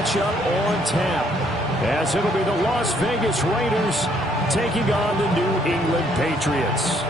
matchup on tap, as it'll be the Las Vegas Raiders taking on the New England Patriots.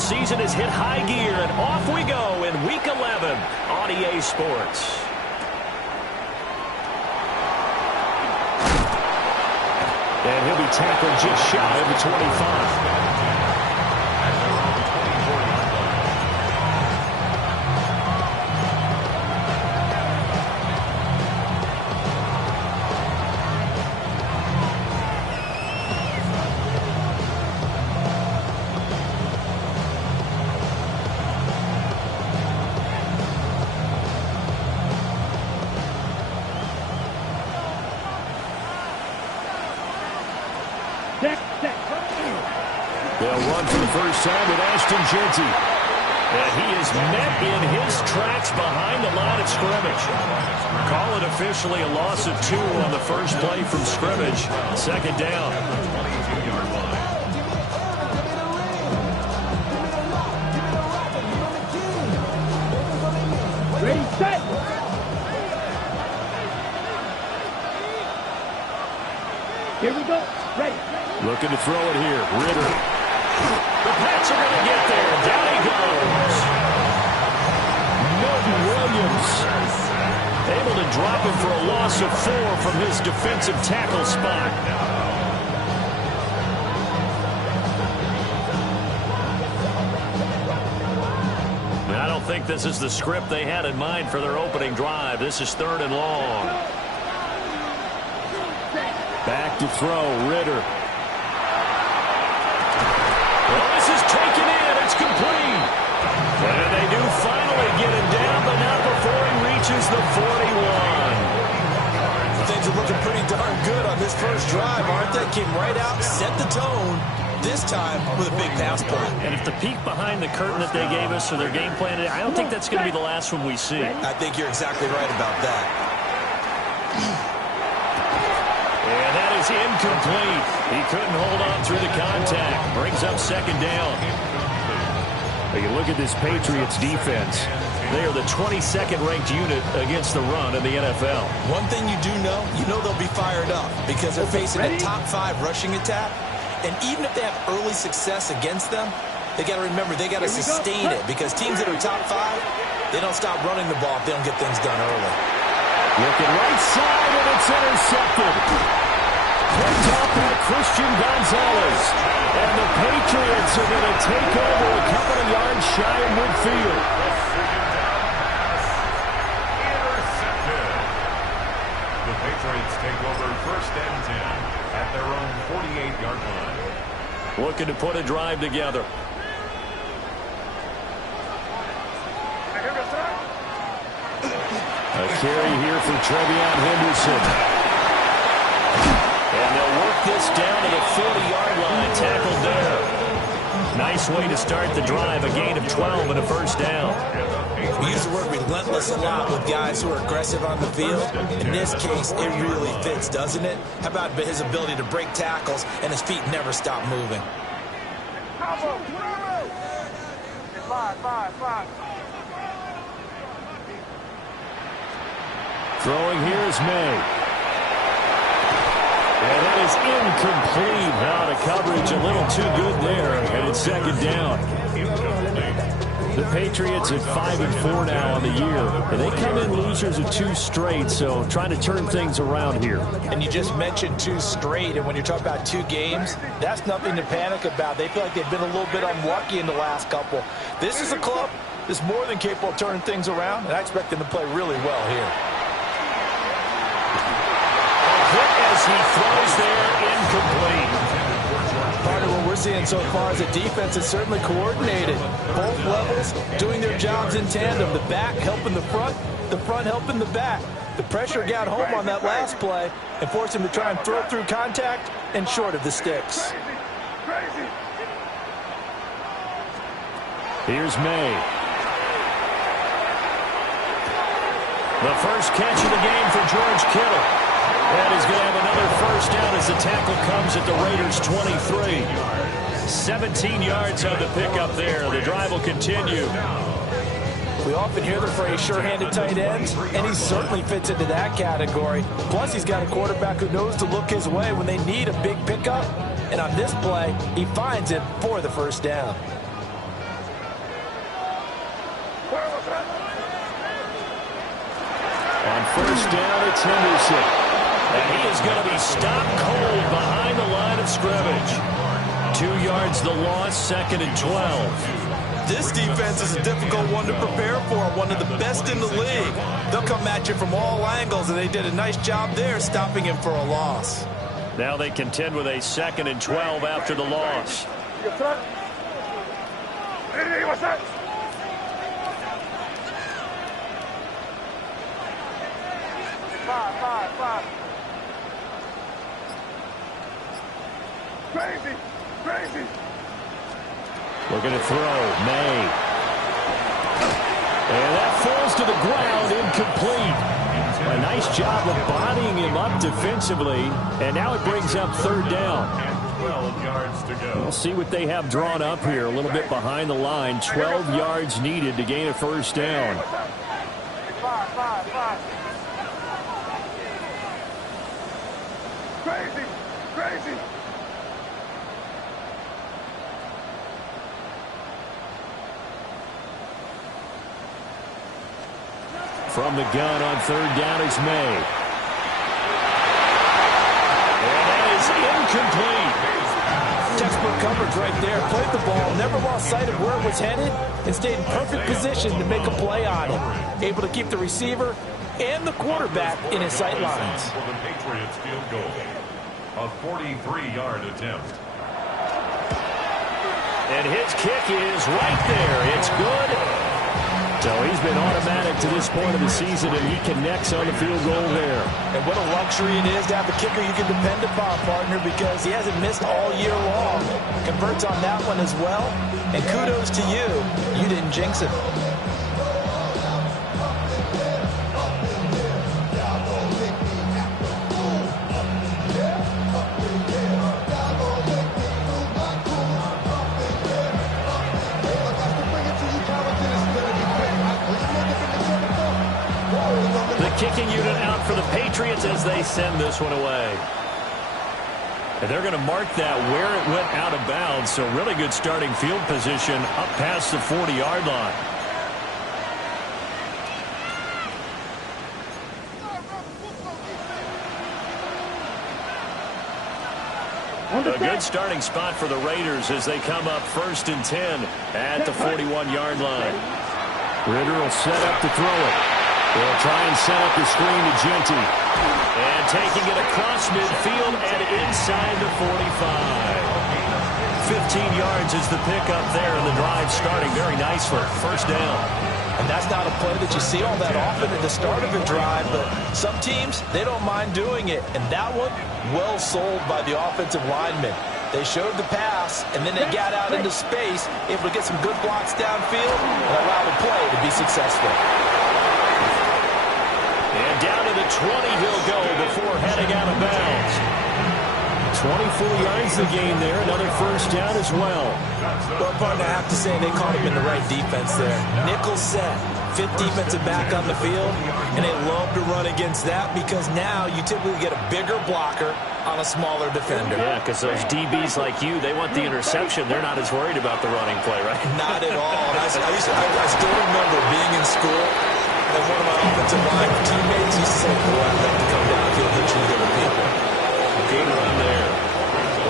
Season has hit high gear, and off we go in Week 11 on EA Sports. And he'll be tackled just shy of the 25. They'll run for the first time with Ashton Jeanty. And he is met in his tracks behind the line of scrimmage. Call it officially a loss of 2 on the first play from scrimmage. Second down. Ready, set. Here we go. Ready. Looking to throw it here. Ritter. The Pats are going to get there. Down he goes. Milton Williams able to drop him for a loss of 4 from his defensive tackle spot. I don't think this is the script they had in mind for their opening drive. This is 3rd and long. Back to throw. Ritter. Well, this is taken in. It's complete. And they do finally get him down, but not before he reaches the 41. Things are looking pretty darn good on this first drive, aren't they? Came right out, set the tone, this time with a big pass play. And if the peek behind the curtain that they gave us for their game plan, I don't think that's going to be the last one we see. I think you're exactly right about that. And that is incomplete. He couldn't hold on through the contact. Brings up second down. You look at this Patriots defense. They are the 22nd ranked unit against the run in the NFL. One thing you do know, they'll be fired up because they're facing a top 5 rushing attack. And even if they have early success against them, they got to remember they got to sustain it, because teams that are top 5, they don't stop running the ball if they don't get things done early. Looking right side, and it's intercepted. Picked up by Christian Gonzalez. And the Patriots are going to take over a couple of yards shy of midfield. Intercepted. The Patriots take over 1st and 10 at their own 48-yard line. Looking to put a drive together. A carry here for Trevion Henderson. And they'll work this down to the 40-yard line. Tackled there. Nice way to start the drive. A gain of 12 and a first down. We use the word relentless a lot with guys who are aggressive on the field. In this case, it really fits, doesn't it? How about his ability to break tackles and his feet never stop moving? Throwing here is May. And that is incomplete. Out of coverage, a little too good there. And it's second down. The Patriots at 5-4 now on the year. And they come in losers of 2 straight, so trying to turn things around here. And you just mentioned 2 straight, and when you're talking about 2 games, that's nothing to panic about. They feel like they've been a little bit unlucky in the last couple. This is a club that's more than capable of turning things around, and I expect them to play really well here. As he throws there, incomplete. Part of what we're seeing so far is a defense that's certainly coordinated. Both levels doing their jobs in tandem. The back helping the front helping the back. The pressure got home on that last play and forced him to try and throw through contact and short of the sticks. Here's May. The first catch of the game for George Kittle. And he's going to have another first down as the tackle comes at the Raiders' 23. 17 yards on the pickup there. The drive will continue. We often hear the phrase sure-handed tight ends, and he certainly fits into that category. Plus, he's got a quarterback who knows to look his way when they need a big pickup. And on this play, he finds it for the first down. On first down, it's Henderson. And he is going to be stopped cold behind the line of scrimmage. 2 yards the loss, 2nd and 12. This defense is a difficult one to prepare for, one of the best in the league. They'll come at you from all angles, and they did a nice job there stopping him for a loss. Now they contend with a 2nd and 12 after the loss. Crazy. Looking to throw. May. And that falls to the ground, incomplete. A nice job of bodying him up defensively. And now it brings up 3rd down. 12 yards to go. We'll see what they have drawn up here. A little bit behind the line. 12 yards needed to gain a first down. Crazy. From the gun on 3rd down is May. And that is incomplete. Textbook coverage right there. Played the ball, never lost sight of where it was headed, and stayed in perfect position to make a play on it. Able to keep the receiver and the quarterback in his sight lines. For the Patriots field goal. A 43-yard attempt. And his kick is right there. It's good. So he's been automatic to this point of the season, and he connects on the field goal there. And what a luxury it is to have a kicker you can depend upon, partner, because he hasn't missed all year long. Converts on that one as well. And kudos to you. You didn't jinx it. Kicking unit out for the Patriots as they send this one away. And they're going to mark that where it went out of bounds. So really good starting field position up past the 40-yard line. A good starting spot for the Raiders as they come up 1st and 10 at the 41-yard line. Ritter will set up to throw it. They'll try and set up the screen to Genty. And taking it across midfield and inside the 45. 15 yards is the pickup there, and the drive starting very nicely. First down. And that's not a play that you see all that often at the start of a drive, but some teams, they don't mind doing it. And that one, well sold by the offensive linemen. They showed the pass, and then they got out into space, able to get some good blocks downfield, and allow the play to be successful. And down to the 20 he'll go before heading out of bounds. 24 yards the gain there. Another first down as well. Well, partner, I have to say they caught him in the right defense there. Nickel set, 5th defensive back on the field, and they love to run against that because now you typically get a bigger blocker on a smaller defender. Yeah, because those DBs like you, they want the interception. They're not as worried about the running play, right? Not at all. I still remember being in school, and one of my offensive line teammates used to say, boy, I'd like to come downfield and shoot other people. Good run there.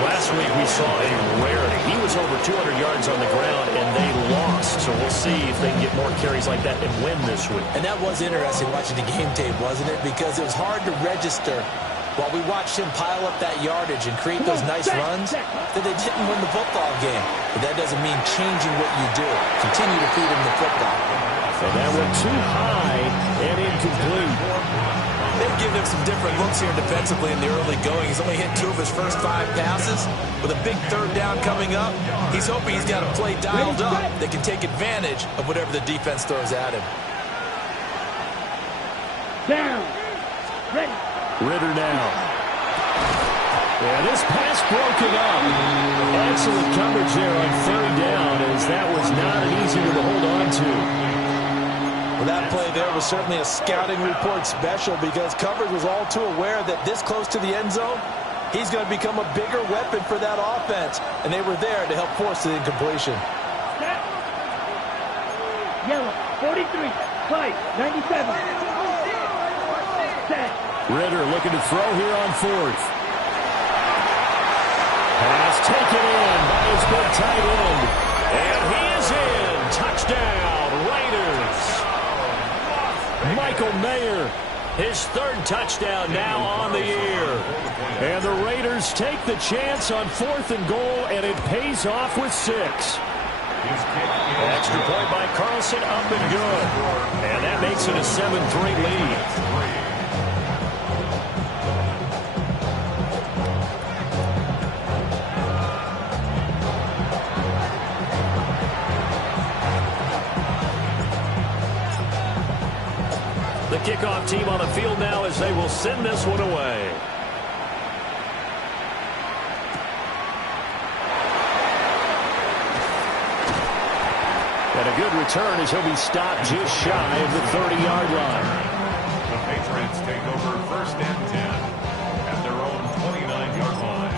Last week we saw a rarity. He was over 200 yards on the ground, and they lost. So we'll see if they can get more carries like that and win this week. And that was interesting watching the game tape, wasn't it? Because it was hard to register while we watched him pile up that yardage and create those nice runs that they didn't win the football game. But that doesn't mean changing what you do. Continue to feed him the football. And that went too high and incomplete. They giving him some different looks here defensively in the early going. He's only hit 2 of his first 5 passes. With a big 3rd down coming up, he's hoping he's got a play dialed up that can take advantage of whatever the defense throws at him. Down. Ready. Ritter now. Yeah, this pass broken up. Excellent coverage there on 3rd down, as that was not an easy one to hold on to. Well, that play there was certainly a scouting report special, because coverage was all too aware that this close to the end zone, he's going to become a bigger weapon for that offense, and they were there to help force the incompletion. Set. Yellow. 43. Fight. 97. Set. Ritter looking to throw here on 4th. Pass taken in by his big tight end. And he is in. Touchdown, Raiders. Michael Mayer, His 3rd touchdown now on the year. and the Raiders take the chance on 4th and goal, and it pays off with 6. Extra point by Carlson, up and good. And that makes it a 7-3 lead. The kickoff team on the field now as they will send this one away. And a good return as he'll be stopped just shy of the 30-yard line. The Patriots take over 1st and 10 at their own 29-yard line.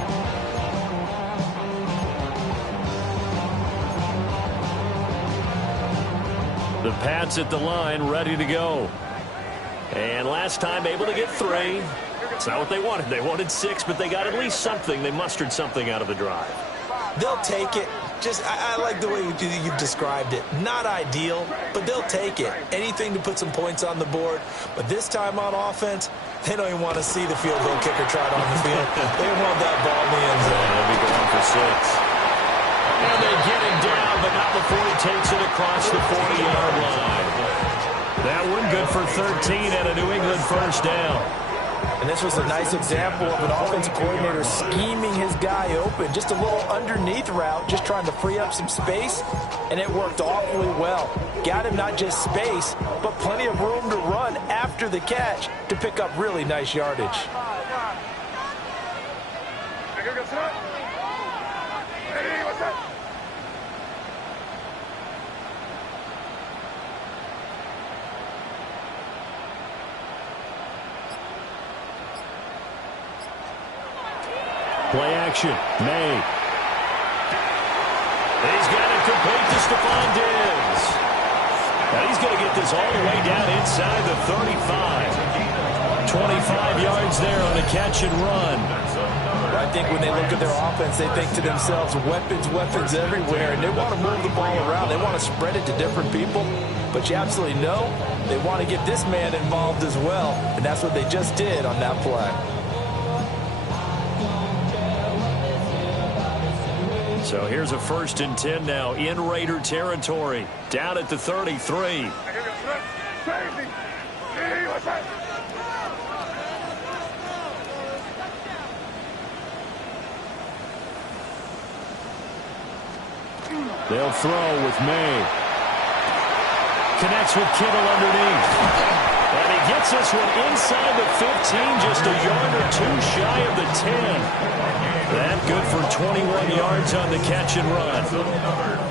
The Pats at the line, ready to go. And last time able to get 3. It's not what they wanted. They wanted 6, but they got at least something. They mustered something out of the drive. They'll take it. I like the way you've described it. Not ideal, but they'll take it. Anything to put some points on the board. But this time on offense, they don't even want to see the field goal kicker trot on the field. They want that ball in the end zone. They'll be going for 6. And they get him down, but not before he takes it across the 40-yard line. That one good for 13 and a New England 1st down. And this was a nice example of an offensive coordinator scheming his guy open. Just a little underneath route, just trying to free up some space, and it worked awfully well. Got him not just space, but plenty of room to run after the catch to pick up really nice yardage. Play action. May. He's got it complete to Stephon Diggs. Now he's going to get this all the way down inside the 35. 25 yards there on the catch and run. I think when they look at their offense, they think to themselves, weapons everywhere, and they want to move the ball around. They want to spread it to different people, but you absolutely know they want to get this man involved as well, and that's what they just did on that play. So here's a 1st and 10 now in Raider territory. Down at the 33. They'll throw with May. Connects with Kittle underneath. And he gets this one inside the 15, just a yard or 2 shy of the 10. That good for 21 yards on the catch and run.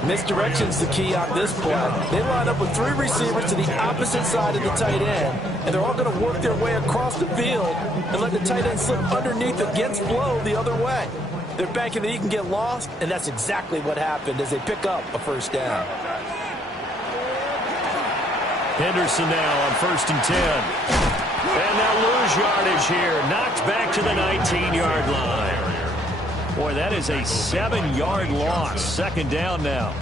Misdirection's the key on this play. They line up with 3 receivers to the opposite side of the tight end, and they're all going to work their way across the field and let the tight end slip underneath against flow the other way. They're banking that he can get lost, and that's exactly what happened as they pick up a 1st down. Henderson now on 1st and 10. And they'll lose yardage here. Knocked back to the 19-yard line. Boy, that is a 7-yard loss. 2nd down now.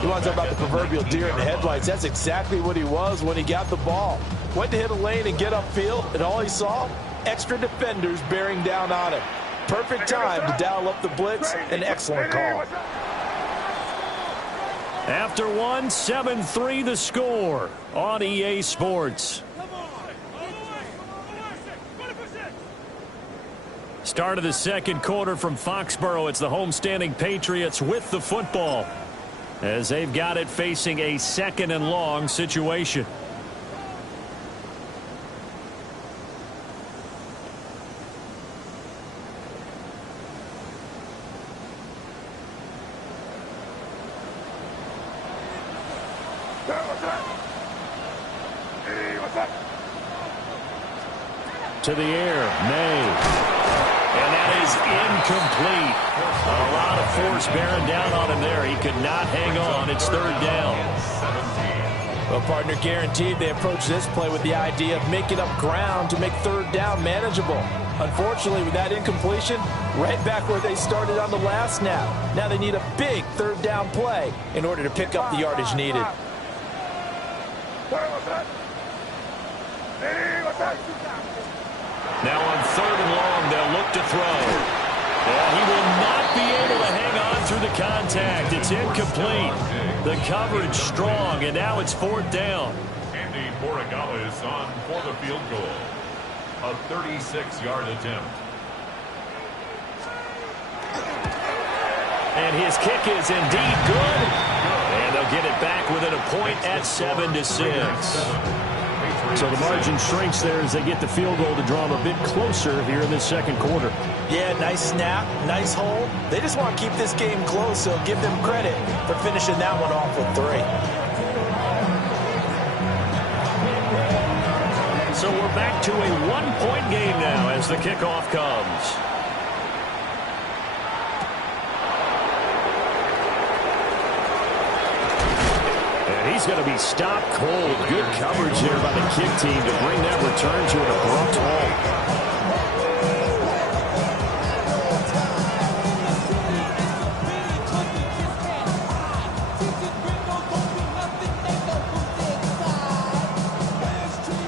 You want to talk about the proverbial deer in the headlights? That's exactly what he was when he got the ball. Went to hit a lane and get upfield, and all he saw, extra defenders bearing down on him. Perfect time to dial up the blitz. An excellent call. After 1, 7-3 the score on EA Sports. Start of the second quarter from Foxborough. It's the homestanding Patriots with the football as they've got it facing a 2nd and long situation. To the air, May. And that is incomplete. A lot of force bearing down on him there. He could not hang on. It's 3rd down. Well, partner, guaranteed they approach this play with the idea of making up ground to make 3rd down manageable. Unfortunately, with that incompletion, right back where they started on the last snap. Now they need a big 3rd down play in order to pick up the yardage needed. Now on 3rd and long, they'll look to throw. Well, he will not be able to hang on through the contact. It's incomplete. The coverage strong, and now it's 4th down. Andy Borregales on for the field goal. A 36-yard attempt. And his kick is indeed good. And they'll get it back within a point at 7-6. So the margin shrinks there as they get the field goal to draw them a bit closer here in this second quarter. Yeah, nice snap, nice hold. They just want to keep this game close, so give them credit for finishing that one off with 3. So we're back to a 1-point game now as the kickoff comes. He's going to be stopped cold. Good coverage there by the kick team to bring that return to an abrupt halt.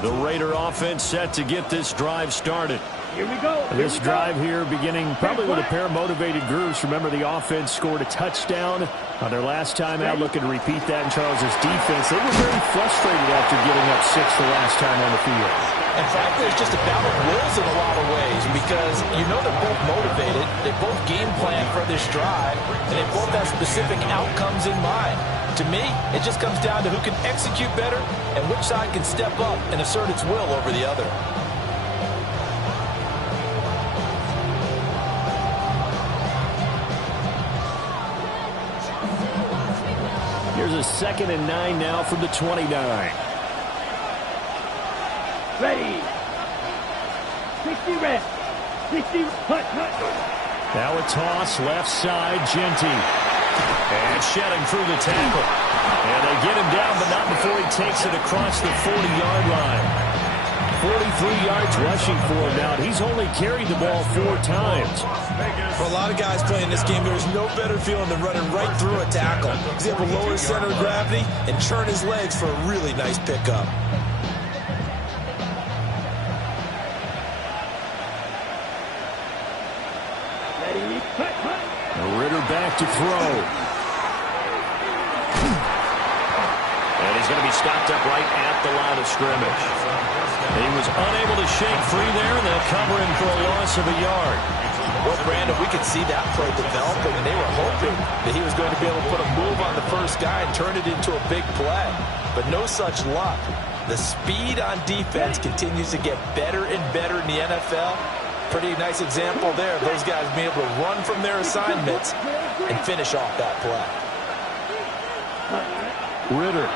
The Raider offense set to get this drive started. Here we go. This drive here beginning probably with a pair of motivated groups. Remember, the offense scored a touchdown on their last time out, looking to repeat that in Charles's defense. They were very frustrated after giving up 6 the last time on the field. And frankly, it's just a battle of wills in a lot of ways because you know they're both motivated. They both game plan for this drive, and they both have specific outcomes in mind. To me, it just comes down to who can execute better and which side can step up and assert its will over the other. Here's a 2nd and 9 now from the 29. Ready. 60 red. 60 hut. Now a toss left side, Genty. And shedding through the tackle. And they get him down, but not before he takes it across the 40-yard line. 43 yards rushing for him now. He's only carried the ball 4 times. For a lot of guys playing this game, there's no better feeling than running right through a tackle. He's able to lower his center of gravity and churn his legs for a really nice pickup. Ready, hut. Ritter back to throw. And he's going to be stopped up right at the line of scrimmage. He was unable to shake free there, and they'll cover him for a loss of a yard. Well, Brandon, we could see that play developing, and they were hoping that he was going to be able to put a move on the first guy and turn it into a big play. But no such luck. The speed on defense continues to get better and better in the NFL. Pretty nice example there of those guys being able to run from their assignments and finish off that play. Ritter.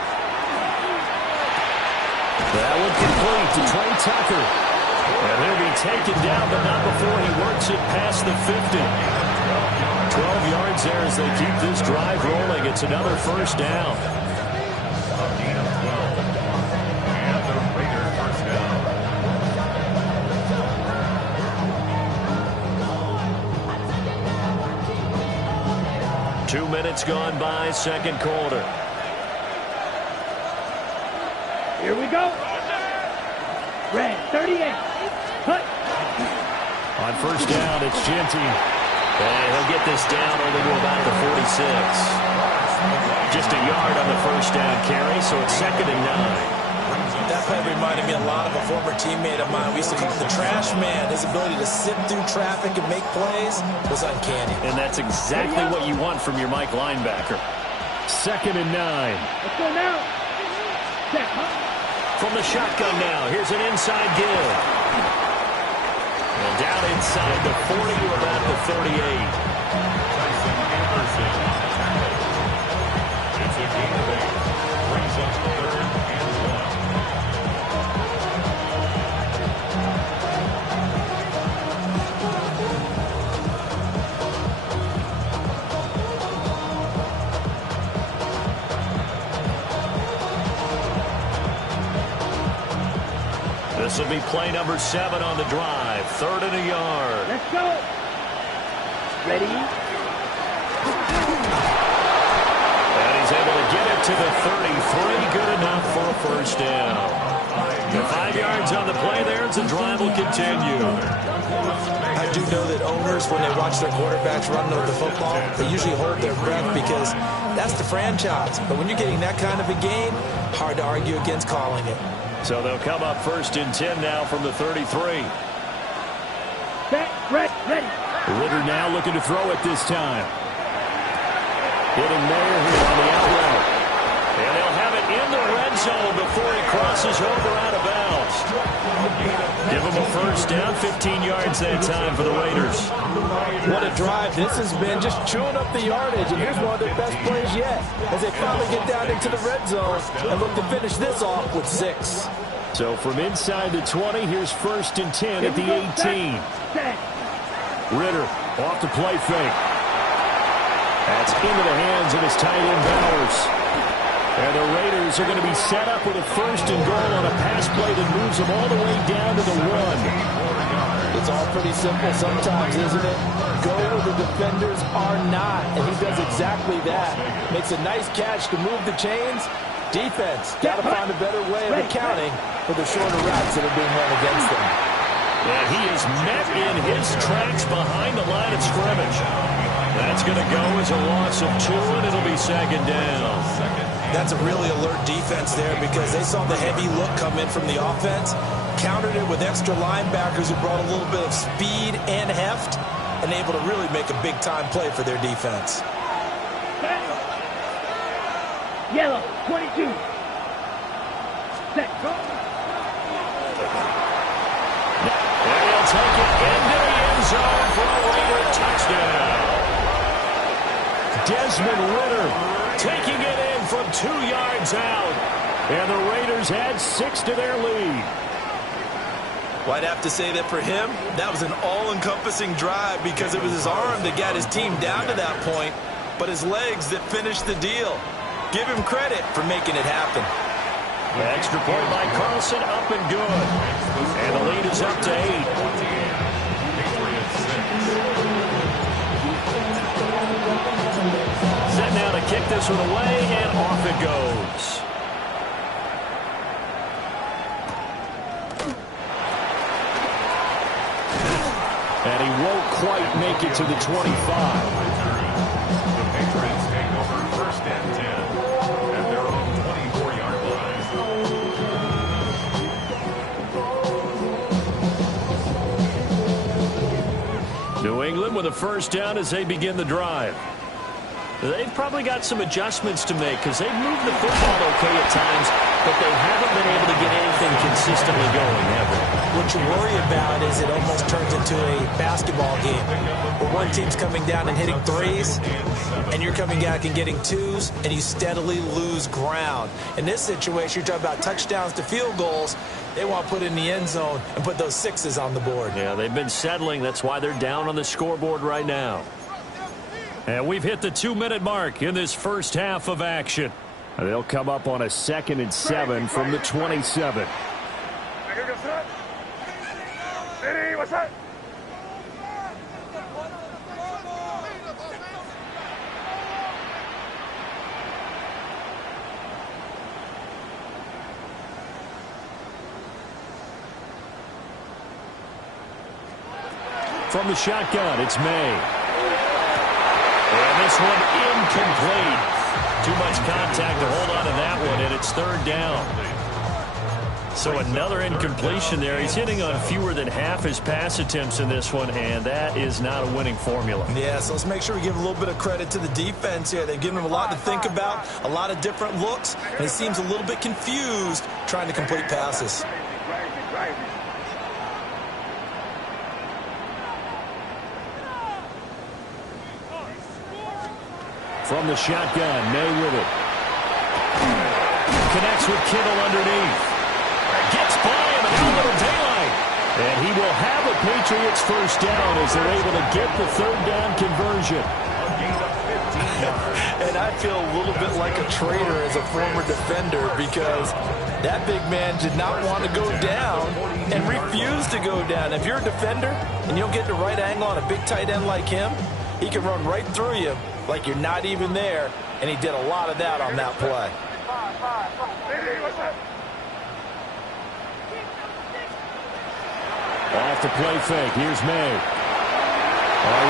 That one complete to Trey Tucker. And he'll be taken down, but not before he works it past the 50. 12 yards there as they keep this drive rolling. It's another first down. And the Raider first down. 2 minutes gone by, second quarter. Here we go. Red, 38. Hut. On first down, it's Genty. And he'll get this down only to about the 46. Just a yard on the first down carry, so it's 2nd and 9. That play reminded me a lot of a former teammate of mine. We used to call him the trash man. His ability to sift through traffic and make plays was uncanny. And that's exactly what you want from your Mike linebacker. 2nd and 9. Let's go now. Set, huh? From the shotgun now, here's an inside give. And down inside the 40 to about the 38. Tyson Anderson. It's a gain of 8. Brings up 3rd and 1. This will be play number 7 on the drive. 3rd and a yard. Let's go. Ready? And he's able to get it to the 33. Good enough for a first down. The 5 yards on the play there, and the drive will continue. I do know that owners, when they watch their quarterbacks run with the football, they usually hold their breath because that's the franchise. But when you're getting that kind of a gain, hard to argue against calling it. So they'll come up 1st and 10 now from the 33. Set, ready. Ritter now looking to throw it this time. Getting there here on the out route. And they'll have it in the red zone before he crosses over out of bounds. Give him a first down, 15 yards that time for the Raiders. What a drive this has been, just chewing up the yardage. And here's one of their best plays yet as they finally get down into the red zone and look to finish this off with 6. So from inside the 20, here's 1st and 10 at the 18. Ritter off the play fake. That's into the hands of his tight end Bowers. And the Raiders are going to be set up with a 1st and goal on a pass play that moves them all the way down to the 1. It's all pretty simple sometimes, isn't it? Go where the defenders are not, and he does exactly that. Makes a nice catch to move the chains. Defense, got to find a better way of accounting for the shorter routes that are being run against them. And he is met in his tracks behind the line of scrimmage. That's going to go as a loss of 2, and it'll be 2nd down. That's a really alert defense there because they saw the heavy look come in from the offense, countered it with extra linebackers who brought a little bit of speed and heft, and able to really make a big-time play for their defense. Yellow, 22. Set, go. And he'll take it into the end zone for a Raider touchdown. Desmond Ritter taking it in from 2 yards out. And the Raiders add 6 to their lead. Well, I'd have to say that for him, that was an all-encompassing drive because it was his arm that got his team down to that point, but his legs that finished the deal. Give him credit for making it happen. The extra point by Carlson, up and good. And the lead is up to 8. Set now to kick this one away, and off it goes. And he won't quite make it to the 25. The Patriots take over 1st and 10 at their own 24-yard line. New England with a first down as they begin the drive. They've probably got some adjustments to make because they've moved the football okay at times, but they haven't been able to get anything consistently going, have they? What you worry about is it almost turns into a basketball game where one team's coming down and hitting 3s, and you're coming back and getting 2s, and you steadily lose ground. In this situation, you're talking about touchdowns to field goals. They want to put in the end zone and put those 6s on the board. Yeah, they've been settling. That's why they're down on the scoreboard right now. And we've hit the 2-minute mark in this first half of action. They'll come up on a 2nd and 7 from the 27. Ready, what's up? From the shotgun, it's May. And this one incomplete. Too much contact to hold on to that one, and it's 3rd down. So another incompletion there. He's hitting on fewer than half his pass attempts in this one, and that is not a winning formula. Yeah, so let's make sure we give a little bit of credit to the defense here. They've given him a lot to think about, a lot of different looks, and he seems a little bit confused trying to complete passes. From the shotgun, May with it. Connects with Kittle underneath. Gets by him, and a little daylight. And he will have a Patriots first down as they're able to get the third down conversion. And I feel a little bit like a traitor as a former defender because that big man did not want to go down and refused to go down. If you're a defender and you don't get the right angle on a big tight end like him, he can run right through you like you're not even there, and he did a lot of that on that play. Off the play fake. Here's May.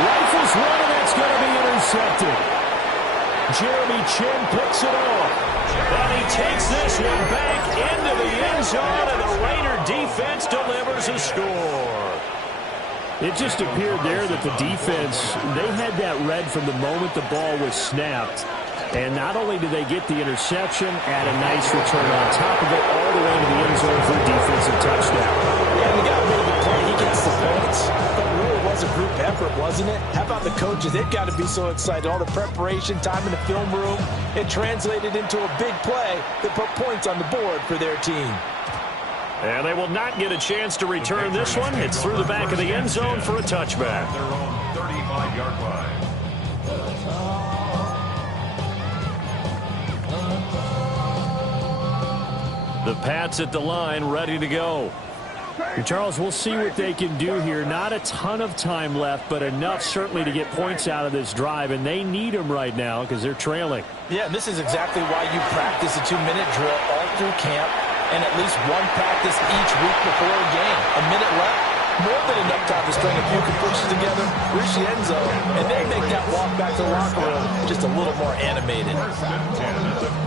Rifles one, and that's going to be intercepted. Jeremy Chin picks it off. And he takes this one back into the end zone, and the Raider defense delivers a score. It just appeared there that the defense, they had that read from the moment the ball was snapped. And not only did they get the interception, add a nice return on top of it, all the way to the end zone for a defensive touchdown. Yeah, we got rid of the play. He gets the points. But it really was a group effort, wasn't it? How about the coaches? They've got to be so excited. All the preparation, time in the film room, it translated into a big play that put points on the board for their team. And they will not get a chance to return this one. It's through the back of the end zone for a touchback. Their own 35-yard line. The Pats at the line, ready to go. And Charles, we'll see what they can do here. Not a ton of time left, but enough certainly to get points out of this drive, and they need them right now because they're trailing. Yeah, and this is exactly why you practice a 2-minute drill all through camp and at least one practice each week before a game. A minute left, more than enough time to string a few completions together, reach the end zone, and then make that walk back to the locker room just a little more animated.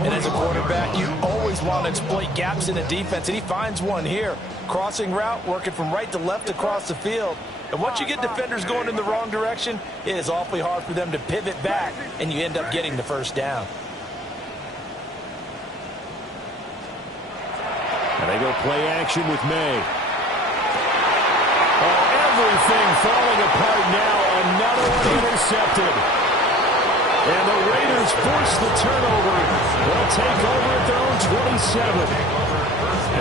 And as a quarterback, you always want to exploit gaps in the defense, and he finds one here. Crossing route, working from right to left across the field. And once you get defenders going in the wrong direction, it is awfully hard for them to pivot back, and you end up getting the first down. And they go play action with May. Everything falling apart now. Another one intercepted. And the Raiders force the turnover. They'll take over at their own 27.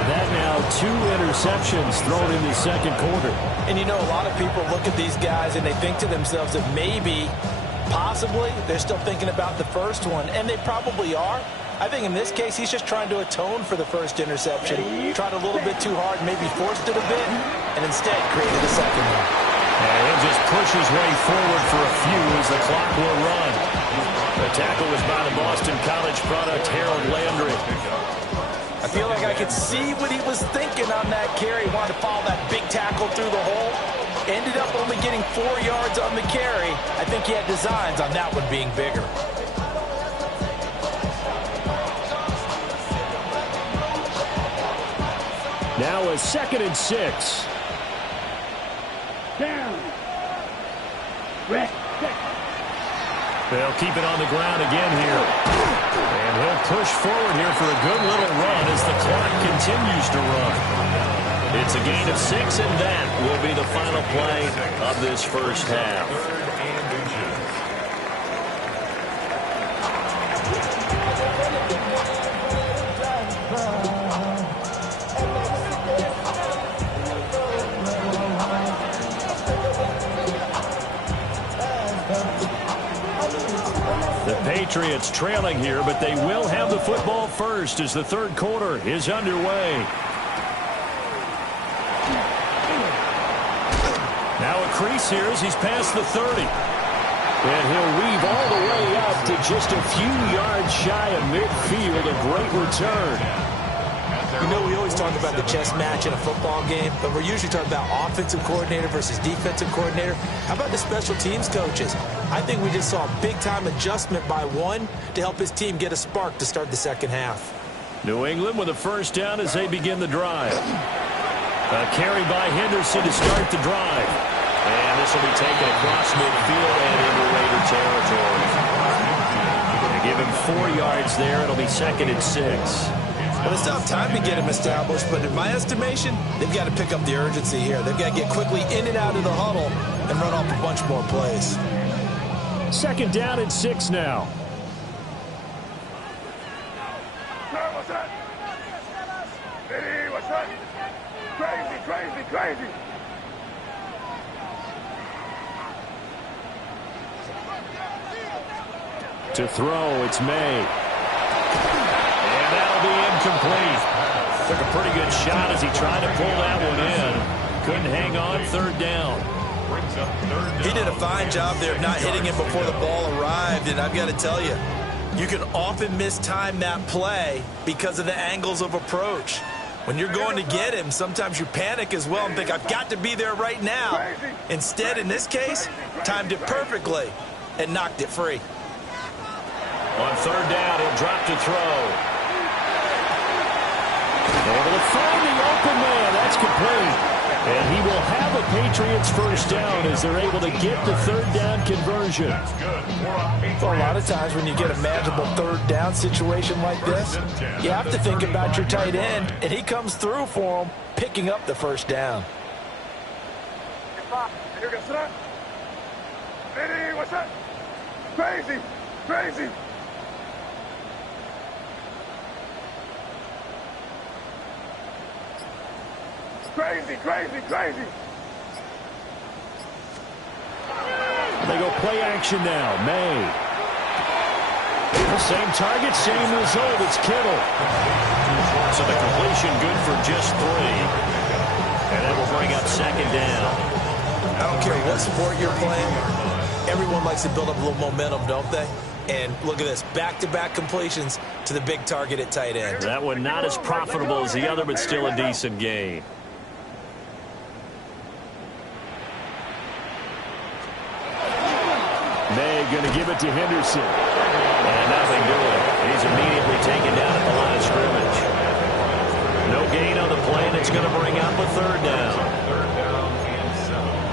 And that now 2 interceptions thrown in the second quarter. And you know, a lot of people look at these guys and they think to themselves that maybe, possibly, they're still thinking about the first one. And they probably are. I think in this case, he's just trying to atone for the first interception. Tried a little bit too hard, maybe forced it a bit, and instead created a second one. And he'll just push his way forward for a few as the clock will run. The tackle was by the Boston College product, Harold Landry. I feel like I could see what he was thinking on that carry. He wanted to follow that big tackle through the hole. Ended up only getting 4 yards on the carry. I think he had designs on that one being bigger. Now a 2nd and 6. Down. Red. They'll keep it on the ground again here. And he'll push forward here for a good little run as the clock continues to run. It's a gain of 6, and that will be the final play of this first half. The Patriots trailing here, but they will have the football first as the third quarter is underway. Now a crease here as he's past the 30. And he'll weave all the way up to just a few yards shy of midfield. A great return. You know, we always talk about the chess match in a football game, but we're usually talking about offensive coordinator versus defensive coordinator. How about the special teams coaches? I think we just saw a big-time adjustment by one to help his team get a spark to start the second half. New England with a first down as they begin the drive. A carry by Henderson to start the drive. And this will be taken across midfield and into Raider territory. They give him 4 yards there. It'll be 2nd and 6. Well, they still have time to get him established, but in my estimation, they've got to pick up the urgency here. They've got to get quickly in and out of the huddle and run off a bunch more plays. 2nd down and 6 now. Crazy. To throw, it's May. And that'll be incomplete. Took a pretty good shot as he tried to pull that one in. Couldn't hang on. 3rd down. He did a fine job there of not hitting him before the ball arrived, and I've got to tell you, you can often mistime that play because of the angles of approach. When you're going to get him, sometimes you panic as well and think, I've got to be there right now. Instead, in this case, timed it perfectly and knocked it free. On 3rd down, he'll drop to throw. Able to find the open man. That's complete. And he will have a Patriots first down as they're able to get the 3rd down conversion. So a lot of times when you get a manageable 3rd down situation like this, you have to think about your tight end, and he comes through for him, picking up the first down. What's that? Crazy. Crazy. They go play action now. May. Same target, same result. It's Kittle. So the completion good for just 3. And that will bring up 2nd down. I don't care what sport you're playing. Everyone likes to build up a little momentum, don't they? And look at this, back-to-back completions to the big target at tight end. That one not as profitable as the other, but still a decent gain. May going to give it to Henderson. And nothing doing. He's immediately taken down at the line of scrimmage. No gain on the play, and it's going to bring up a 3rd down.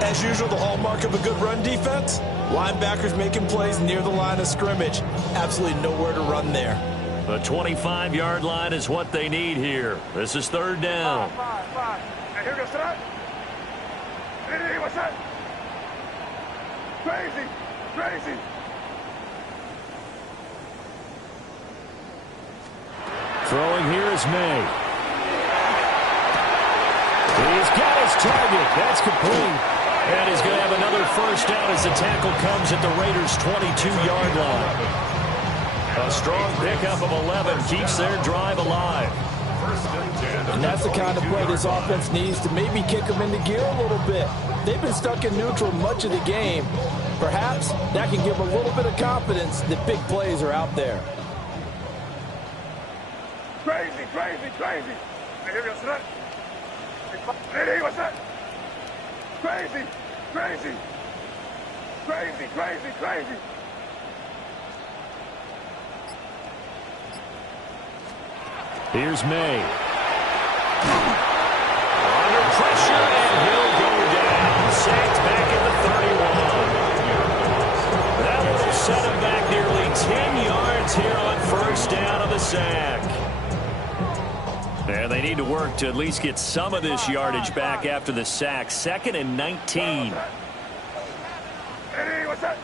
As usual, the hallmark of a good run defense, linebackers making plays near the line of scrimmage. Absolutely nowhere to run there. The 25-yard line is what they need here. This is 3rd down. And here goes that. Hey, what's that? Crazy. Throwing here is May. He's got his target. That's complete. And he's going to have another first down as the tackle comes at the Raiders' 22-yard line. A strong pickup of 11 keeps their drive alive. And that's the kind of play this offense needs to maybe kick them into gear a little bit. They've been stuck in neutral much of the game. Perhaps that can give a little bit of confidence that big plays are out there. Crazy. And here goes that. Hey, what's that? Crazy. Here's May. Under pressure, and he'll go down. Sacked back at the 31. That will set him back nearly 10 yards here on first down of the sack. And they need to work to at least get some of this yardage back after the sack. 2nd and 19. Hey, what's that?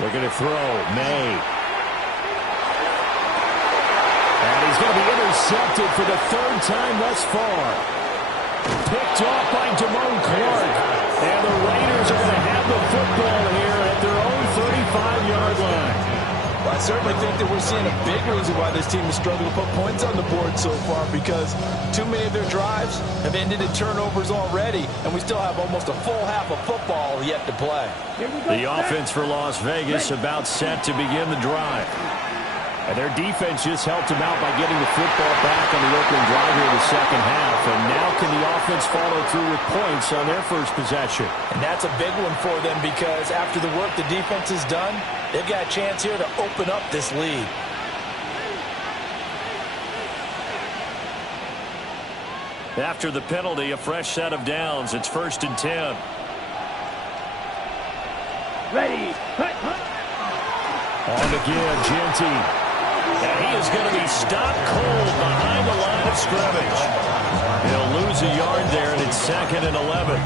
Looking to throw. May. And he's going to be intercepted for the 3rd time thus far. Picked off by Damone Clark. And the Raiders are going to have the football here at their own 35-yard line. Well, I certainly think that we're seeing a big reason why this team has struggled to put points on the board so far, because too many of their drives have ended in turnovers already, and we still have almost a full half of football yet to play. The offense for Las Vegas about set to begin the drive. And their defense just helped them out by getting the football back on the opening drive here in the second half. And now can the offense follow through with points on their first possession? And that's a big one for them because after the work the defense has done, they've got a chance here to open up this lead. After the penalty, a fresh set of downs. It's 1st and 10. Ready. On the give, Jeanty. And he is going to be stopped cold behind the line of scrimmage. He'll lose a yard there, and it's 2nd and 11.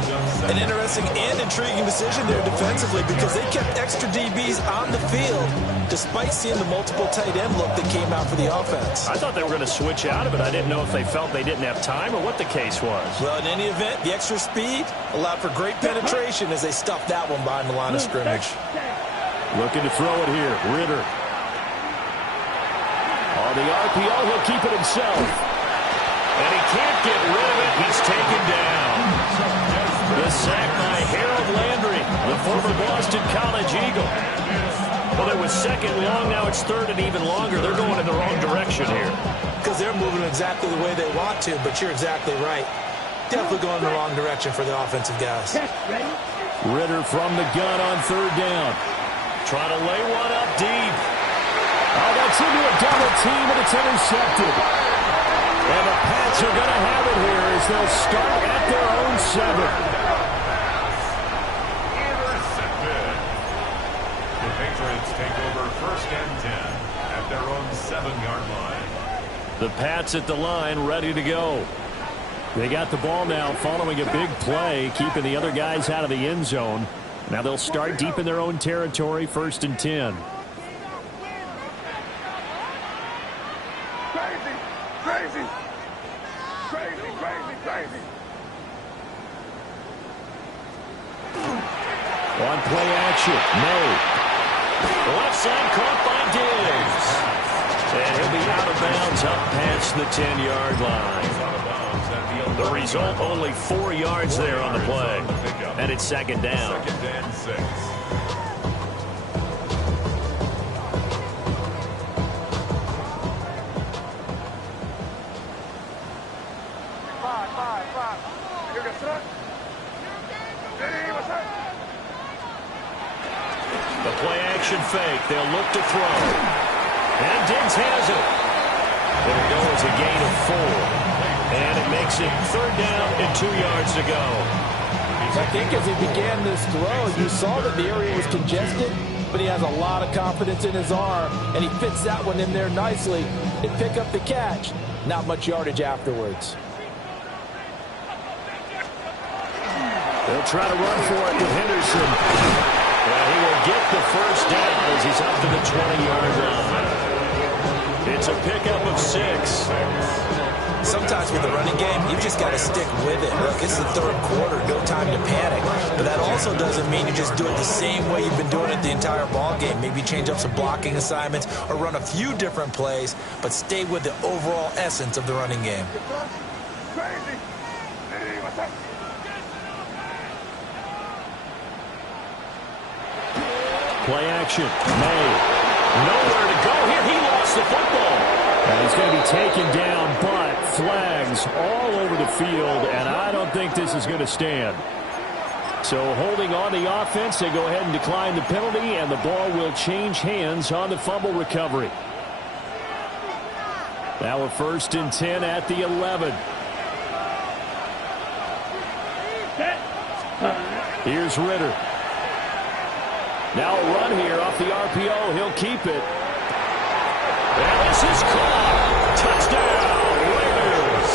An interesting and intriguing decision there defensively because they kept extra DBs on the field despite seeing the multiple tight end look that came out for the offense. I thought they were going to switch out of it. I didn't know if they felt they didn't have time or what the case was. Well, in any event, the extra speed allowed for great penetration as they stuffed that one behind the line of scrimmage. Looking to throw it here. Ritter. On the RPO, he'll keep it himself. And he can't get rid of it. He's taken down. The sack by Harold Landry, the former Boston College Eagle. Well, it was 2nd long. Now it's 3rd and even longer. They're going in the wrong direction here. Because they're moving exactly the way they want to, but you're exactly right. Definitely going in the wrong direction for the offensive guys. Ritter from the gun on 3rd down. Trying to lay one up deep. Oh, that's into a double team, and it's intercepted. And the Pats are going to have it here as they'll start at their own 7. Intercepted. The Patriots take over 1st and 10 at their own 7-yard line. The Pats at the line, ready to go. They got the ball now following a big play, keeping the other guys out of the end zone. Now they'll start deep in their own territory, 1st and 10. On play action, May. Left side caught by Diggs. And he'll be out of bounds up past the 10-yard line. The result, only 4 yards there on the play. And it's 2nd down. 2nd and 6. The play action fake. They'll look to throw. And Diggs has it. It'll go as a gain of 4. And it makes it 3rd down and 2 yards to go. I think as he began this throw, you saw that the area was congested, but he has a lot of confidence in his arm, and he fits that one in there nicely and pick up the catch. Not much yardage afterwards. They'll try to run for it with Henderson. Well, he will get the 1st down as he's up to the 20-yard line. It's a pickup of 6. Sometimes with the running game, you just got to stick with it. Look, it's the 3rd quarter, no time to panic. But that also doesn't mean you just do it the same way you've been doing it the entire ball game. Maybe change up some blocking assignments or run a few different plays, but stay with the overall essence of the running game. Play action, May. Nowhere to go here. He lost the football. And he's going to be taken down, but flags all over the field, and I don't think this is going to stand. So holding on the offense, they go ahead and decline the penalty, and the ball will change hands on the fumble recovery. Now a 1st and 10 at the 11. Here's Ritter. Now a run here off the RPO. He'll keep it. And this is caught. Touchdown, Raiders.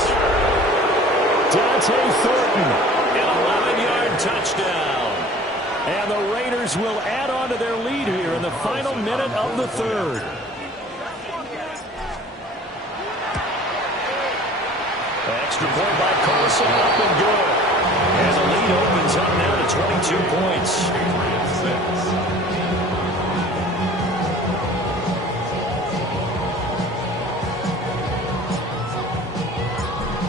Dante Thornton. An 11-yard touchdown. And the Raiders will add on to their lead here in the final minute of the 3rd. Extra point by Carson, up and good. And the lead opens up now to 22 points.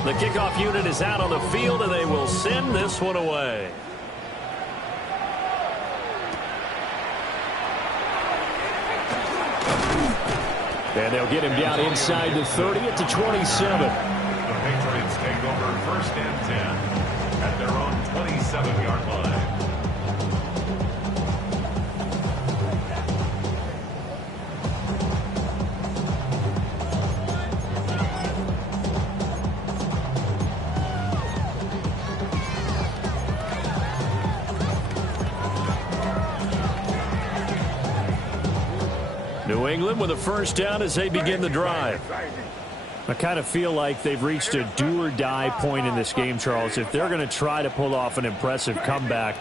The kickoff unit is out on the field, and they will send this one away. And they'll get him down inside the 30 at the 27. The Patriots take over 1st and 10 at their own 27-yard line. New England with a first down as they begin the drive. I kind of feel like they've reached a do-or-die point in this game, Charles. If they're going to try to pull off an impressive comeback,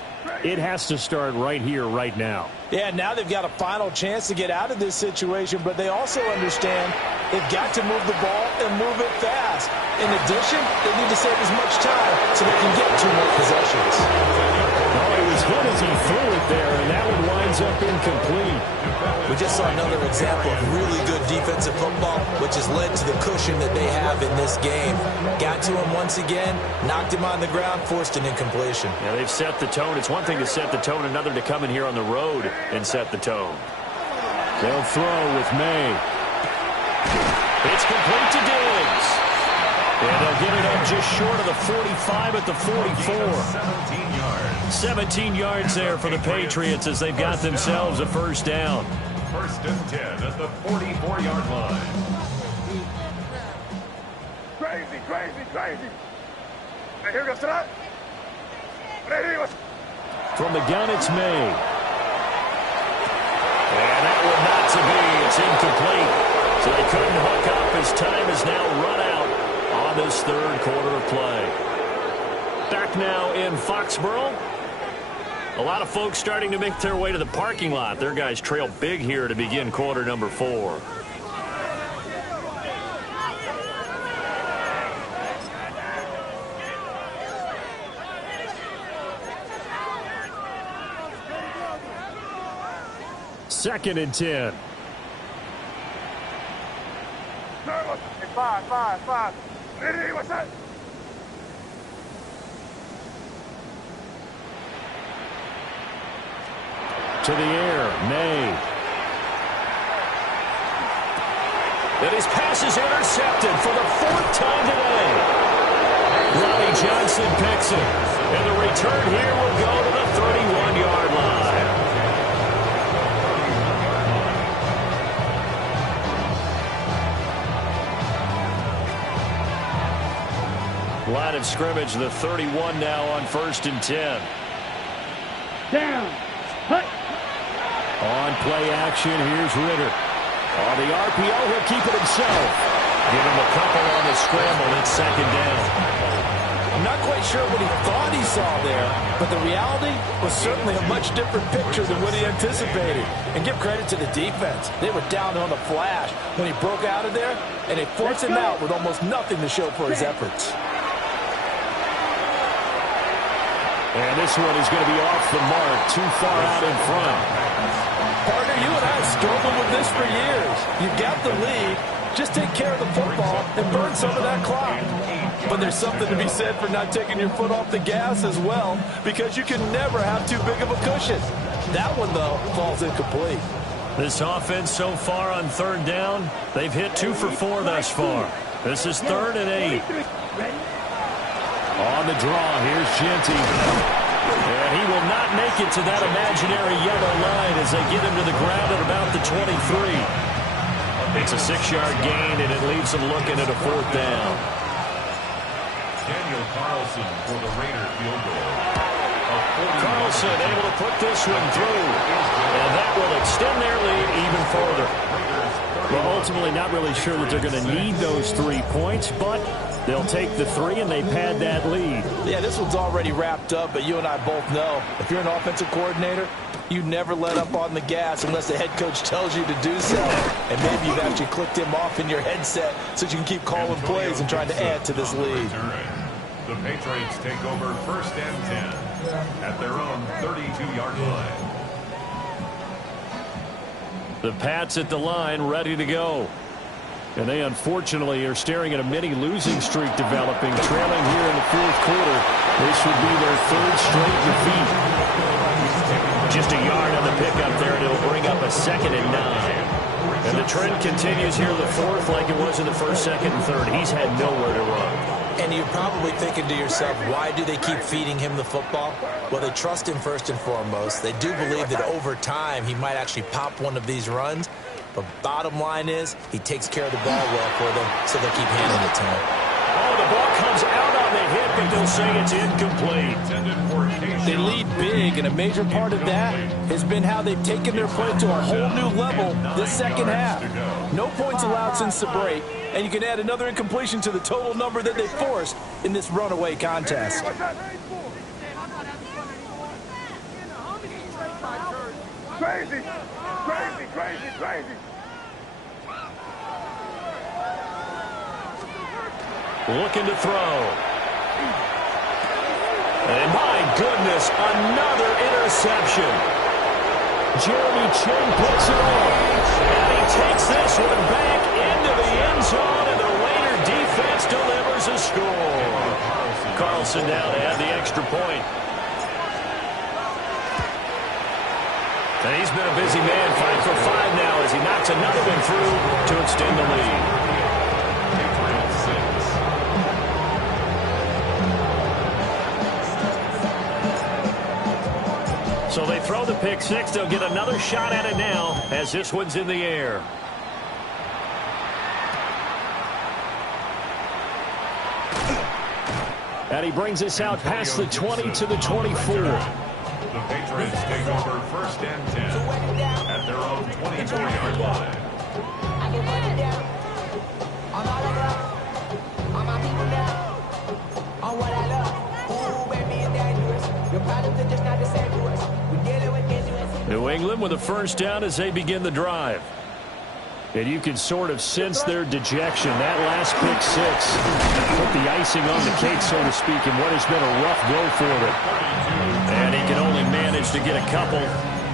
it has to start right here, right now. Yeah, now they've got a final chance to get out of this situation, but they also understand they've got to move the ball and move it fast. In addition, they need to save as much time so they can get 2 more possessions. Oh, he was hit as he threw it there, and that one winds up incomplete. We just saw another example of really good defensive football, which has led to the cushion that they have in this game. Got to him once again, knocked him on the ground, forced an incompletion. Yeah, they've set the tone. It's one thing to set the tone, another to come in here on the road and set the tone. They'll throw with May. It's complete to Diggs. And they'll get it up just short of the 45 at the 44. 17 yards there for the Patriots as they've got themselves a first down. 1st and 10 at the 44-yard line. Crazy, crazy, crazy. Right here goes that. Ready? From the gun, it's May. And that one not to be. It's incomplete. So they couldn't hook up as time is now run out on this 3rd quarter of play. Back now in Foxborough. A lot of folks starting to make their way to the parking lot. Their guys trail big here to begin quarter number 4. Second and 10. Hey, 5. Ready? What's that? To the air, May. And his pass is intercepted for the 4th time today. Ronnie Johnson picks it. And the return here will go to the 31-yard line. Line of scrimmage, the 31 now on 1st and 10. Down. Hut. On play action, here's Ritter. On the RPO, he'll keep it himself. Give him a couple on the scramble. It's 2nd down. I'm not quite sure what he thought he saw there, but the reality was certainly a much different picture than what he anticipated. And give credit to the defense. They were down on the flash when he broke out of there, and they forced him out with almost nothing to show for his efforts. And this one is going to be off the mark, too far out in front. Partner, you and I have struggled with this for years. You've got the lead. Just take care of the football and burn some of that clock. But there's something to be said for not taking your foot off the gas as well, because you can never have too big of a cushion. That one, though, falls incomplete. This offense so far on 3rd down, they've hit 2 for 4 thus far. This is 3rd and 8. On the draw, here's Genty. And he will not make it to that imaginary yellow line as they get him to the ground at about the 23. It's a 6-yard gain, and it leaves them looking at a 4th down. Daniel Carlson for the Raider field goal. Carlson able to put this one through, and that will extend their lead even further. Well, ultimately, not really sure that they're going to need those 3 points, but they'll take the 3 and they pad that lead. Yeah, this one's already wrapped up, but you and I both know if you're an offensive coordinator, you never let up on the gas unless the head coach tells you to do so. And maybe you've actually clicked him off in your headset so you can keep calling plays and trying to add to this lead. The Patriots take over 1st and 10 at their own 32-yard line. The Pats at the line, ready to go. And they unfortunately are staring at a mini losing streak developing, trailing here in the 4th quarter. This would be their 3rd straight defeat. Just a yard on the pickup there, and it'll bring up a 2nd and 9. And the trend continues here in the fourth like it was in the first, second, and third. He's had nowhere to run. And you're probably thinking to yourself, why do they keep feeding him the football? Well, they trust him first and foremost. They do believe that over time he might actually pop one of these runs. But bottom line is he takes care of the ball well for them, so they'll keep handing it to him. Oh, the ball comes out on the hit, but they'll say it's incomplete. They lead big, and a major part of that has been how they've taken their play to a whole new level this second half. No points allowed since the break, and you can add another incompletion to the total number that they forced in this runaway contest. Crazy, crazy, crazy, crazy. Looking to throw. And my goodness, another interception. Jeremy Chinn puts it on. And he takes this one back into the end zone, and the Raider defense delivers a score. Carlson now to add the extra point. And he's been a busy man, 5 for 5 now as he knocks another one through to extend the lead. So they throw the pick six. They'll get another shot at it now as this one's in the air. And he brings us out past the 20 to the 24. The Patriots take over first and 10 at their own 24-yard line. New England with a first down as they begin the drive. And you can sort of sense their dejection. That last pick six put the icing on the cake, so to speak, in what has been a rough go for them. And he can only manage to get a couple.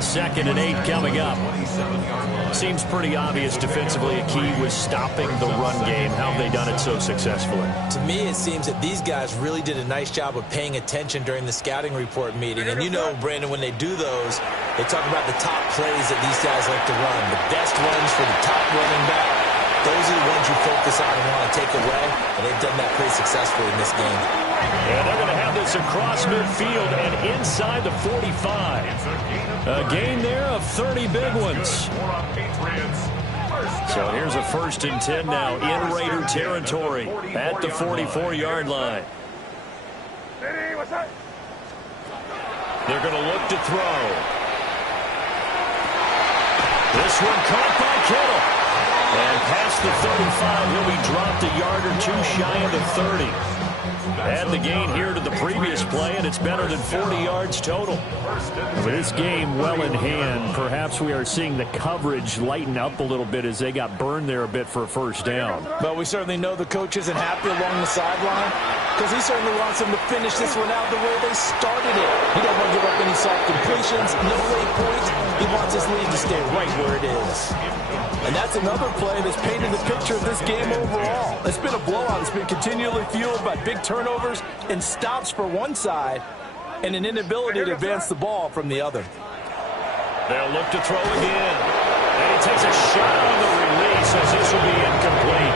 2nd and 8 coming up. Seems pretty obvious defensively a key was stopping the run game. How have they done it so successfully? To me, it seems that these guys really did a nice job of paying attention during the scouting report meeting. And you know, Brandon, when they do those, they talk about the top plays that these guys like to run. The best runs for the top running back. Those are the ones you focus on and want to take away. And they've done that pretty successfully in this game. And they're going to have this across midfield and inside the 45. A gain there of 30 big ones. So here's a 1st and 10 now in Raider territory at the 44-yard line. They're going to look to throw. This one caught by Kittle. And past the 35, he'll be dropped a yard or two shy of the 30. Add the gain here to the previous play, and it's better than 40 yards total. With this game well in hand, perhaps we are seeing the coverage lighten up a little bit as they got burned there a bit for a first down. But we certainly know the coach isn't happy along the sideline because he certainly wants them to finish this one out the way they started it. He doesn't want to give up any soft completions, no late points. He wants his lead to stay right where it is. And that's another play that's painted the picture of this game overall. It's been a blowout. It's been continually fueled by big turnovers and stops for one side and an inability to advance the ball from the other. They'll look to throw again. And he takes a shot on the release as this will be incomplete.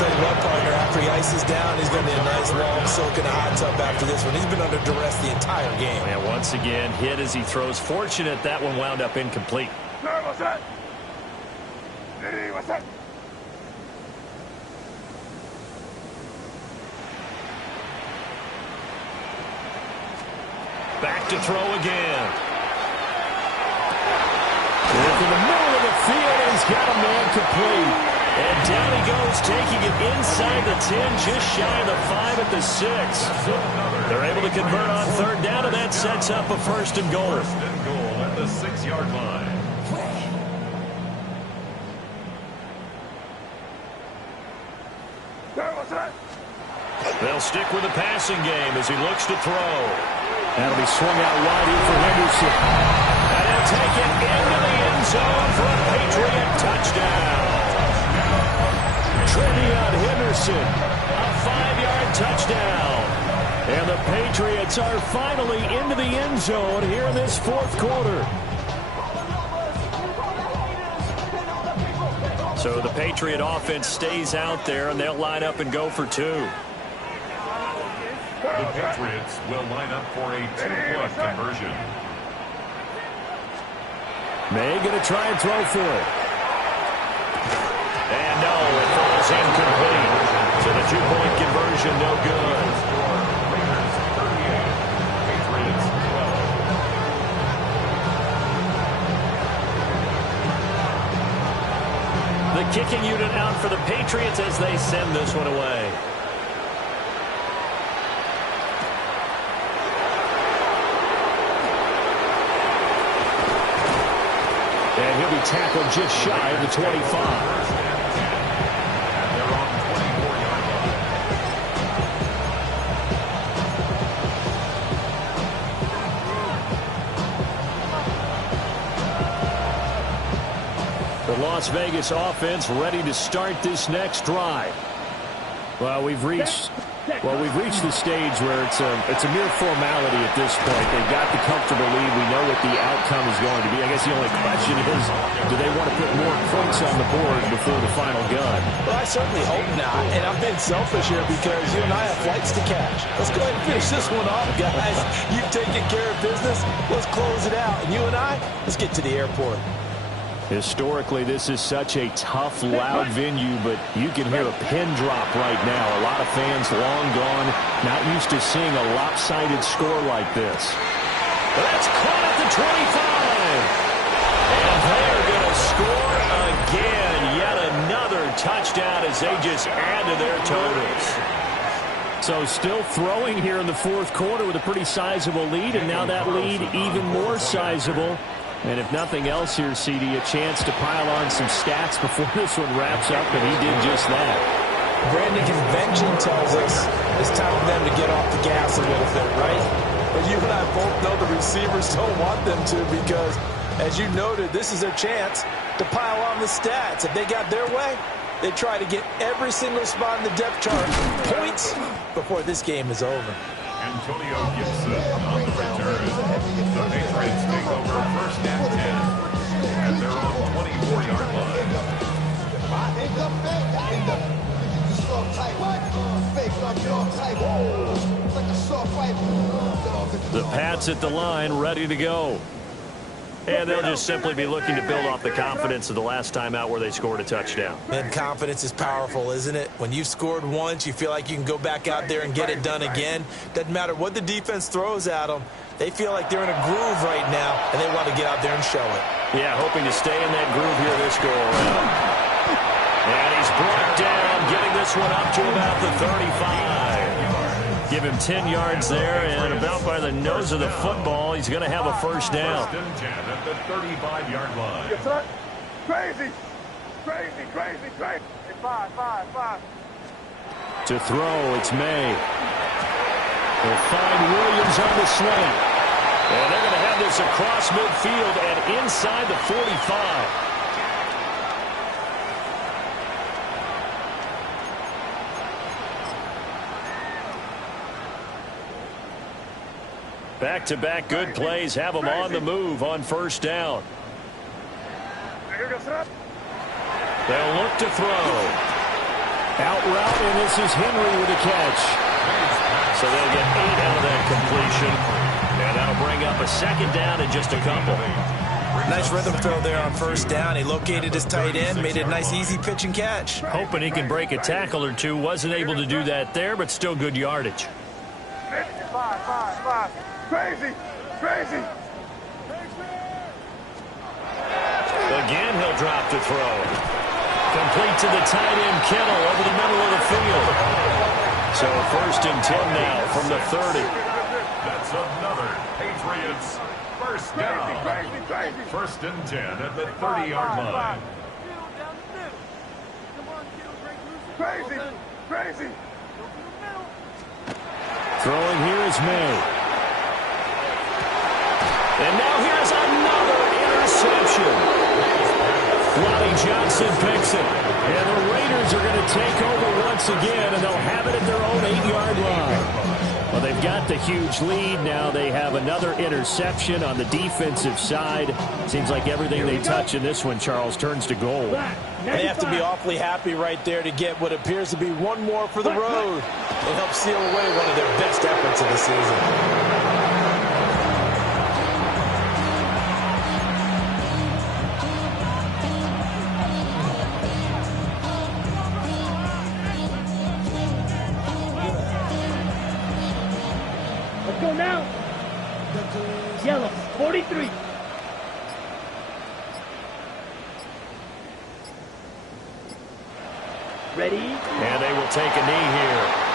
Tell you what, partner, after he ices down, he's going to be a nice long soak in a hot tub after this one. He's been under duress the entire game. And once again, hit as he throws. Fortunate that one wound up incomplete. What's that? What's that? Back to throw again. Look in the middle of the field, and he's got a man complete. And down he goes, taking it inside the 10, just shy of the 5 at the 6. They're able to convert on 3rd down, and that sets up a 1st and goal. 1st and goal at the 6-yard line. They'll stick with the passing game as he looks to throw. That'll be swung out wide here for Henderson. And he'll take it into the end zone for a Patriot touchdown. Trevion Henderson, a 5-yard touchdown. And the Patriots are finally into the end zone here in this 4th quarter. So the Patriot offense stays out there, and they'll line up and go for 2. The Patriots will line up for a 2-point conversion. May going to try and throw for it. And no, it falls incomplete. So the 2-point conversion, no good. Raiders 38, Patriots 12. The kicking unit out for the Patriots as they send this one away. And he'll be tackled just shy of the 25. The Las Vegas offense ready to start this next drive. Well, we've reached the stage where it's a mere formality at this point. They've got the comfortable lead. We know what the outcome is going to be. I guess the only question is, do they want to put more points on the board before the final gun? Well, I certainly hope not. And I'm being selfish here because you and I have flights to catch. Let's go ahead and finish this one off, guys. You've taken care of business. Let's close it out. And you and I, let's get to the airport. Historically, this is such a tough, loud venue, but you can hear a pin drop right now. A lot of fans long gone, not used to seeing a lopsided score like this. That's caught at the 25. And they're going to score again. Yet another touchdown as they just add to their totals. So still throwing here in the fourth quarter with a pretty sizable lead, and now that lead even more sizable. And if nothing else here, CD, a chance to pile on some stats before this one wraps up, and he did just that. Brandon, convention tells us it's time for them to get off the gas a little bit, right? But you and I both know the receivers don't want them to because, as you noted, this is their chance to pile on the stats. If they got their way, they try to get every single spot in the depth chart points before this game is over. Antonio Gibson on the return. The Patriots take over first and 10 at their own 24-yard line. The Pats at the line, ready to go. And they'll just simply be looking to build off the confidence of the last time out where they scored a touchdown. And confidence is powerful, isn't it? When you've scored once, you feel like you can go back out there and get it done again. Doesn't matter what the defense throws at them. They feel like they're in a groove right now, and they want to get out there and show it. Yeah, hoping to stay in that groove here this go-around. And he's brought down, getting this one up to about the 35. Give him 10 yards there, and about by the nose of the football, he's going to have a first down. First and 10 at the 35-yard line. Yes, sir. Crazy. Five. To throw, it's May. They'll find Williams on the slant. And they're going to have this across midfield and inside the 45. Back-to-back good plays have them on the move on first down. They'll look to throw. Out route, and this is Henry with a catch. So they'll get 8 out of that completion. And that'll bring up a second down in just a couple. Nice rhythm throw there on first down. He located his tight end, made it a nice easy pitch and catch. Hoping he can break a tackle or two. Wasn't able to do that there, but still good yardage. Five. Crazy. Again, he'll drop to throw. Complete to the tight end, Kittle, over the middle of the field. So first and 10 now from the 30. That's another Patriots first down. First and 10 at the 30-yard line. Crazy. Throwing here is May. And now here's another interception. Lonnie Johnson picks it. And the Raiders are going to take over once again, and they'll have it at their own 8-yard line. Well, they've got the huge lead. Now they have another interception on the defensive side. Seems like everything they touch in this one, Charles, turns to gold. They have to be awfully happy right there to get what appears to be one more for the road. It helps seal away one of their best efforts of the season. Go now. Yellow, 43. Ready? And they will take a knee here.